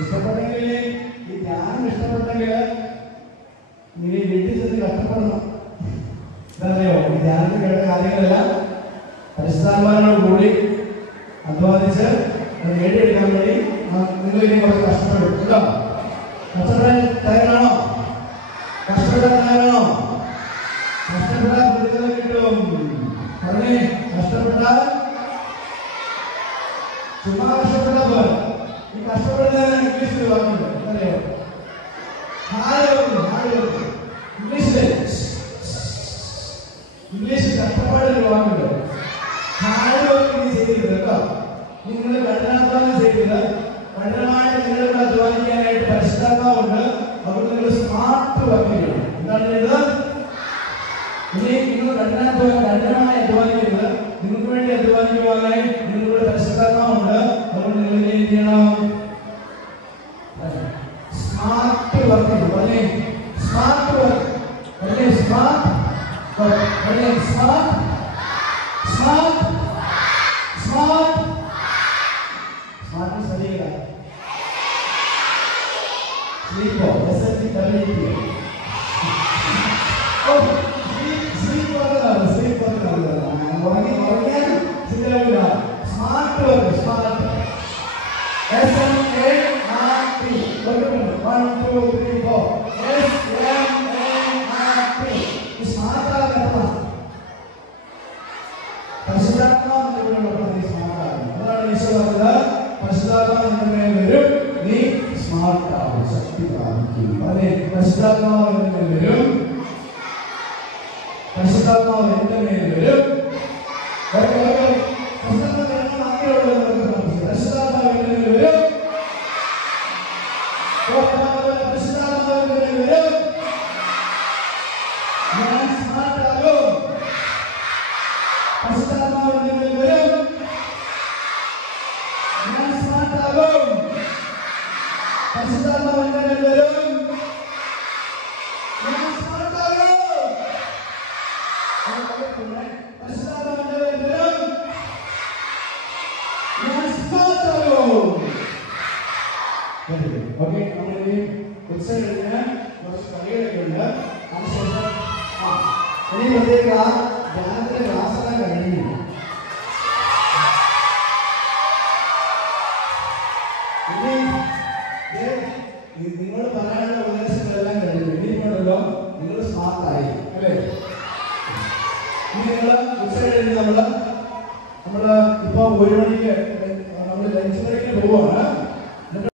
ഇഷ്ടപ്പെട്ടെങ്കിൽ ഈ ധ്യാനം ഇഷ്ടപ്പെട്ടെങ്കിൽ നീ വീട്ടിൽ ചെന്ന് കഷ്ടപ്പെടണം. എന്താണെന്നറിയോ? ഈ ധ്യാനത്തിൽ കേട്ട കാര്യങ്ങളെല്ലാം പരിശുദ്ധാത്മാവിനോട് കൂടി അധ്വാനിച്ച് അത് നേടിയെടുക്കാൻ വേണ്ടി നിങ്ങൾ ഇനി കുറച്ച് കഷ്ടപ്പെടും കേട്ടോ. കഷ്ടപ്പെടാൻ തയ്യാറാണോ? കഷ്ടപ്പെടാൻ തയ്യാറാണോ? കഷ്ടപ്പെട്ടാൽ പ്രതിഫലം കിട്ടും. പറഞ്ഞേ, കഷ്ടപ്പെട്ടാൽ ചുമ്മാ കഷ്ടപ്പെട്ടാൽ പോലെ. ഈ കഷ്ടപ്പെടുന്നതിന് ഇംഗ്ലീഷിൽ പറഞ്ഞിട്ടുണ്ട്. അറിയോ? ഇംഗ്ലീഷിൽ കഷ്ടപ്പാടിൽ വാങ്ങുന്നുണ്ട്. ഹാർഡ് വർക്ക് നീ ചെയ്യരുത് കേട്ടോ. നിങ്ങൾ കഠിനാധ്വാനം ചെയ്യരുത്. കഠിനമായിട്ട് നിങ്ങളുടെ അധ്വാനിക്കാനായിട്ട് പരിശുദ്ധാത്മാവുണ്ട്. അതുകൊണ്ട് നിങ്ങൾ സ്മാർട്ട് വർക്ക് ചെയ്യണം. എന്താണ് ചെയ്തത്? ഇനി നിങ്ങൾ കഠിനമായി അധ്വാനിക്കരുത്. നിങ്ങൾക്ക് വേണ്ടി അധ്വാനിക്കുവാനായി നിങ്ങളുടെ പരിശുദ്ധാത്മാവുണ്ട്. അതുകൊണ്ട് നിങ്ങൾ എന്ത് ചെയ്യണം? Smart work. പറഞ്ഞേ സ്മാർട്ട് വർക്ക്. പറഞ്ഞേ സ്മാർട്ട് വർക്ക്. പറഞ്ഞേ സ്മാർട്ട് സ്മാർട്ട് സ്മാർട്ട് സ്മാർട്ട് ശരിയല്ല. സ്ലീപ്പോ SLC community smart work. Smart SMART. 1 2 3 4 SMART. സ്മാർട്ടാണ്. പരിശുദ്ധാത്മാവിന്റെ സ്മാർട്ടാണ്. അതാണ് ഈശോ പറഞ്ഞത്. പരിശുദ്ധാത്മാവിന്റെ മേൽ വരും, നീ സ്മാർട്ടാവും, ശക്തി പ്രാപിക്കും. അതെ, പരിശുദ്ധാത്മാവിന്റെ മേൽ വരും. പരിശുദ്ധാത്മാവ് എന്റെ മേൽ വരും. ഓക്കെ, നമ്മളിനി ഉത്സവം കഴിഞ്ഞാൽ കുറച്ച് കളികളൊക്കെ ഉണ്ട്. ഇനി പ്രത്യേക ധ്യാനത്തിന്റെ ക്ലാസ്സെല്ലാം കഴിഞ്ഞു. ഇനി നിങ്ങൾ പറയാനുള്ള ഉപദേശങ്ങളെല്ലാം കഴിഞ്ഞു. ഇനിയിപ്പോഴല്ലോ നിങ്ങൾ സ്മാർട്ടായി അല്ലേ? ഇനി നിങ്ങൾ ഉത്സവം കഴിഞ്ഞ് നമ്മള് ഇപ്പൊ 1 മണിക്ക് നമ്മൾ ലഞ്ച് ബ്രേക്കിന് പോവുകയാണ്.